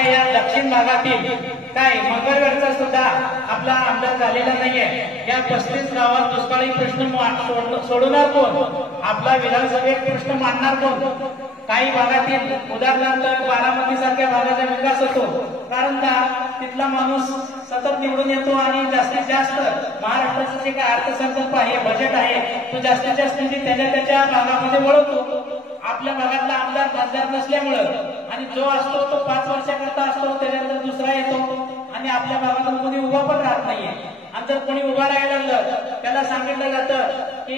आपल्या या दक्षिण भागातील काय मंगळवेढचा सुद्धा आपला आमदार झालेला नाहीये। या 35 गावात दुष्काळी प्रश्न सोडवणार कोण? आपला विधानसभेत प्रश्न मांडणार कोण? काही भागातील उदाहरणार्थ बारामती सारख्या भागाचा विकास होतो कारण का तिथला माणूस सतत निवडून येतो आणि जास्तीत जास्त महाराष्ट्राचं जे काय अर्थसंकल्प आहे, बजेट आहे, तो जास्तीत जास्त म्हणजे त्याच्या भागामध्ये वळवतो। आपल्या भागातला आमदार खासदार नसल्यामुळं आणि जो असतो तो 5 वर्षाकरता असतो, त्याच्यानंतर दुसरा येतो आणि आपल्या भागातून कोणी उभा पण राहत नाहीये। आणि जर कोणी उभा राहायला लागलं त्याला सांगितलं जातं की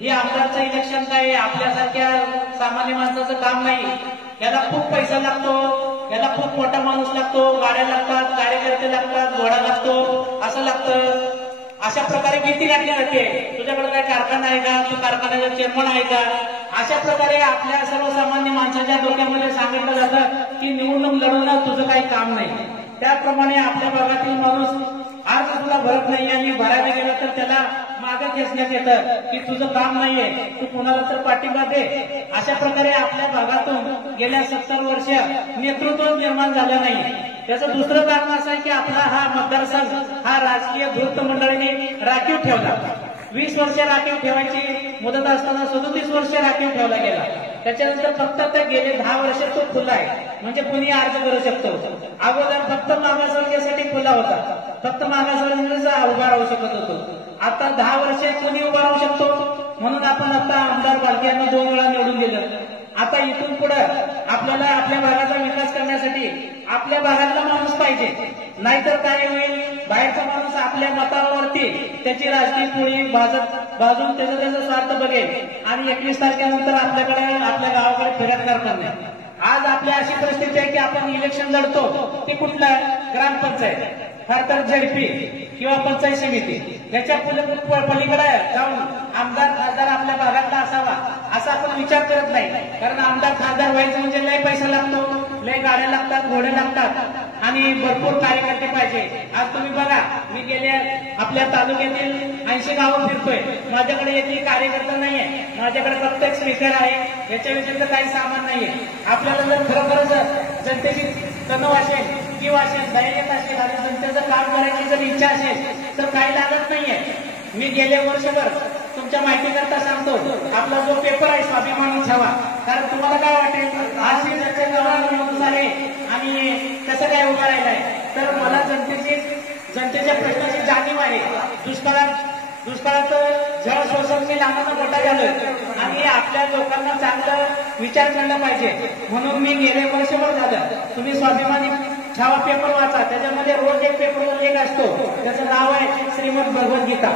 हे आमदारचं इलेक्शन काय आपल्यासारख्या सामान्य माणसाचं काम नाही, याला खूप पैसा लागतो, याला खूप मोठा माणूस लागतो, गाड्या लागतात, कार्यकर्ते लागतात, घोडा लागतो, असं लागतं। अशा प्रकारे भीती घातली जाते, तुझ्याकडे काय कारखाना आहे का, तू कारखान्याचा चेअरमन आहे का, अशा प्रकारे आपल्या सर्वसामान्य माणसाच्या डोक्यामध्ये सांगितलं जातं की निवडणूक लढवणं तुझं काही काम नाही। त्याप्रमाणे आपल्या भागातील माणूस अर्ज तुला भरत नाही आणि भरायला गेला तर त्याला मागे खेचण्यात येतं की तुझं काम नाहीये, तू कुणाला तर पाठिंबा दे। अशा प्रकारे आपल्या भागातून गेल्या 70 वर्ष नेतृत्व निर्माण झालं नाही। त्याचं दुसरं कारण असं आहे की आपला हा मतदारसंघ हा राजकीय धूर्त मंडळीने राखीव ठेवला। 20 वर्ष राखीव ठेवायची मुदत असताना 37 वर्ष राखीव ठेवला गेला। त्याच्यानंतर फक्त ते गेले 10 वर्ष तो खुला आहे, म्हणजे कुणी अर्ज करू शकतो। अगोदर फक्त मागासवर्गीयासाठी खुला होता, फक्त मागासवर्गीयांचा उभा राहू शकत होतो। आता 10 वर्षे कोणी उभा राहू शकतो, म्हणून आपण आता आमदार बालके यांना 2 वेळा निवडून दिलं। आता इथून पुढे आपल्याला आपल्या भागाचा विकास करण्यासाठी आपल्या भागातला माणूस पाहिजे, नाहीतर काय होईल, बाहेरचा माणूस आपल्या मतावरती त्याची राजकीय पोळी भाजून त्याचा स्वार्थ बघेल आणि 21 तारखेनंतर आपल्याकडे आपल्या गावाकडे फिरत करणार नाही। आज आपल्या अशी परिस्थिती आहे की आपण इलेक्शन लढतो ते कुठलं, ग्रामपंचायत, फार तर झडपी किंवा पंचायत समिती, याच्या पलीकडे जाऊन आमदार खासदार आपल्या भागातला असावा असा आपण विचार करत नाही। कारण आमदार खासदार व्हायचं म्हणजे लय पैसा लागतो, लय गाड्या लागतात, घोडे लागतात आणि भरपूर कार्यकर्ते पाहिजे। आज तुम्ही बघा, मी गेल्या आपल्या तालुक्यातील 80 गावं फिरतोय, माझ्याकडे एकही कार्यकर्ता नाहीये, माझ्याकडे फक्त एक स्पीकर आहे, याच्या व्यतिरिक्त काही सामान नाहीये। आपल्याला जर खरोखरच जनतेची तणव असेल किंवा असेल धैर्य असेल आणि जनतेचं काम करायची जर इच्छा असेल तर काही लागत नाहीये। मी गेले वर्षभर तुमच्या माहितीकरता सांगतो, आपला जो पेपर आहे स्वाभिमानी छावा, कारण तुम्हाला काय वाटेल आज मी जनतेच्या गावाला माणूस आहे आणि कसं काय उभा राहिलाय, तर मला जनतेच्या प्रश्नाची जाणीव आहे। दुष्काळात जळ शोषण मी लहानाचा मोठा झालं आणि आपल्या लोकांना चांगलं विचार केला पाहिजे, म्हणून मी गेले वर्षभर झालं, तुम्ही स्वाभिमानी छावा पेपर वाचा, त्याच्यामध्ये रोज एक पेपरवर लेख असतो, त्याचं नाव आहे श्रीमद भगवद्गीता।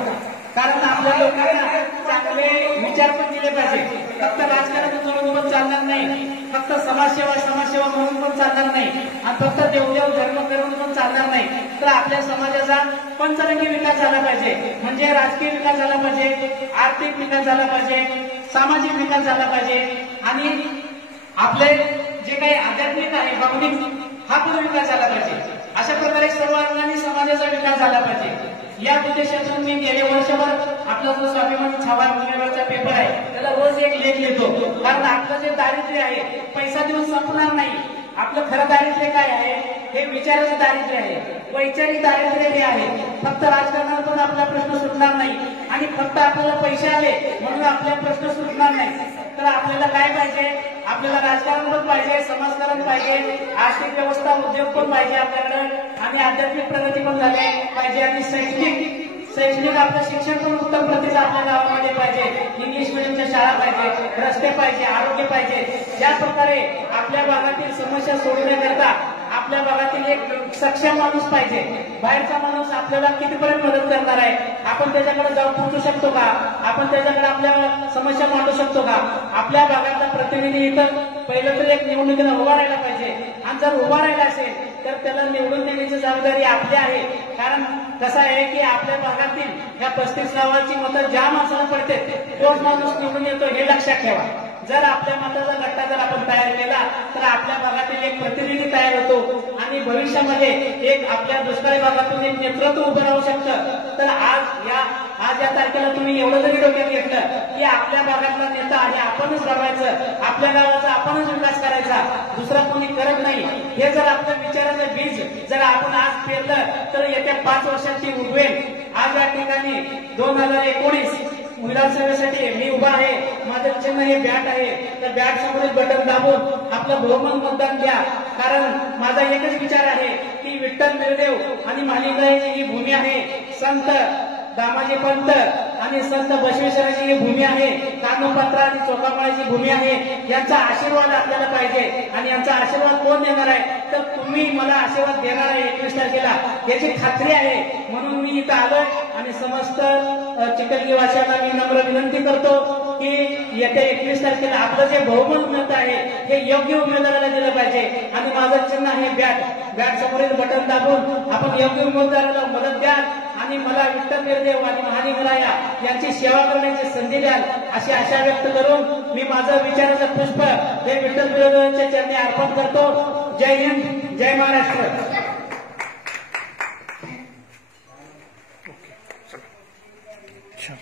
कारण आपल्या लोकांना चांगले विचार पण दिले पाहिजे, फक्त राजकारण म्हणून पण चालणार नाही, फक्त समाजसेवा म्हणून पण चालणार नाही आणि फक्त देवदेव धर्म करून पण चालणार नाही, तर आपल्या समाजाचा पंचरंगी विकास झाला पाहिजे। म्हणजे राजकीय विकास झाला पाहिजे, आर्थिक विकास झाला पाहिजे, सामाजिक विकास झाला पाहिजे आणि आपले जे काही आध्यात्मिक आहे भावनिक हा पण विकास झाला पाहिजे। अशा प्रकारे सर्व अंगाने समाजाचा विकास झाला पाहिजे। या उद्देशातून मी गेले वर्षभर आपला जो स्वाभिमानी छावा मुलीवरचा पेपर आहे त्याला रोज एक लेख लिहितो, कारण आपलं जे दारिद्र्य आहे पैसा देऊन संपणार नाही। आपलं खरं दारिद्र्य काय आहे, हे विचाराचं दारिद्र्य आहे, वैचारिक दारिद्र्य हे आहे। फक्त राजकारणातून आपला प्रश्न सुटणार नाही आणि फक्त आपल्याला पैसे आले म्हणून आपले प्रश्न सुटणार नाही, तर आपल्याला काय पाहिजे, आपल्याला राजकारण पण पाहिजे, समाजकारण पाहिजे, आर्थिक व्यवस्था उद्योग पण पाहिजे आपल्याकडे आणि आध्यात्मिक प्रगती पण झाली पाहिजे आणि शैक्षणिक आपलं शिक्षण पण उत्तम प्रतीचं आपल्या गावामध्ये पाहिजे, इंग्लिश मिडियमच्या शाळा पाहिजे, रस्ते पाहिजे, आरोग्य पाहिजे। ज्या प्रकारे आपल्या भागातील समस्या सोडवण्याकरता आपल्या भागातील एक सक्षम माणूस पाहिजे। बाहेरचा माणूस आपल्याला कितीपर्यंत मदत करणार आहे, आपण त्याच्याकडे जाऊन पोहोचू शकतो का, आपण त्याच्याकडे आपल्या समस्या मांडू शकतो का? आपल्या भागातला प्रतिनिधी इथं पहिलं तर एक निवडणुकीला उभा राहायला पाहिजे आणि जर उभा राहिला असेल तर त्याला निवडून देण्याची जबाबदारी आपली आहे। कारण कसं आहे की आपल्या भागातील या 35 गावाची मतं ज्या माणसाला पडते तोच माणूस निवडून येतो, हे लक्षात ठेवा। जर आपल्या मताचा गट्टा जर आपण तयार केला तर आपल्या भागातील एक प्रतिनिधी तयार होतो आणि भविष्यामध्ये एक आपल्या दुष्काळी भागातून एक नेतृत्व उभं राहू शकतं. तर आज या तारखेला तुम्ही एवढं जरी डोक्यात घेतलं की आपल्या भागातला नेता आहे आपणच घडवायचं, आपल्या गावाचा आपणच विकास करायचा, दुसरा कोणी करत नाही, हे जर आपल्या विचाराचं बीज जर आपण आज पेरलं तर येत्या 5 वर्षांची उगवेल. आज या ठिकाणी 2019 विधानसभेसाठी मी उभा आहे, माझं चिन्ह हे बॅट आहे, तर बॅट समोरील बटन दाबून आपलं बहुमत मतदान द्या. कारण माझा एकच विचार आहे की विठ्ठल बिरदेव आणि महालिंगाची ही भूमी आहे, संत दामाजी पंत आणि संत बसवेश्वराची ही भूमी आहे, कानोपात्रा आणि चोखामाळीची भूमी आहे. यांचा आशीर्वाद आपल्याला पाहिजे आणि यांचा आशीर्वाद कोण देणार आहे तर तुम्ही मला आशीर्वाद देणार आहे 21 तारखेला, याची खात्री आहे. म्हणून मी इथं आलोय आणि समस्त चिखलगी वासियांना मी नम्र विनंती करतो की येत्या 21 तारखेला आपलं जे बहुमत मत आहे हे योग्य उमेदवाराला दिलं पाहिजे आणि माझं चिन्ह आहे बॅट समोरील बटन दाबून आपण योग्य उमेदवाराला मदत द्याल आणि मला विठ्ठल बिरदेव आणि महालिंगराया यांची सेवा करण्याची संधी द्याल अशी आशा व्यक्त करून मी माझं विचाराचं पुष्प हे विठ्ठल बिरदेवांच्या चरणी अर्पण करतो. जय हिंद, जय महाराष्ट्र. अच्छा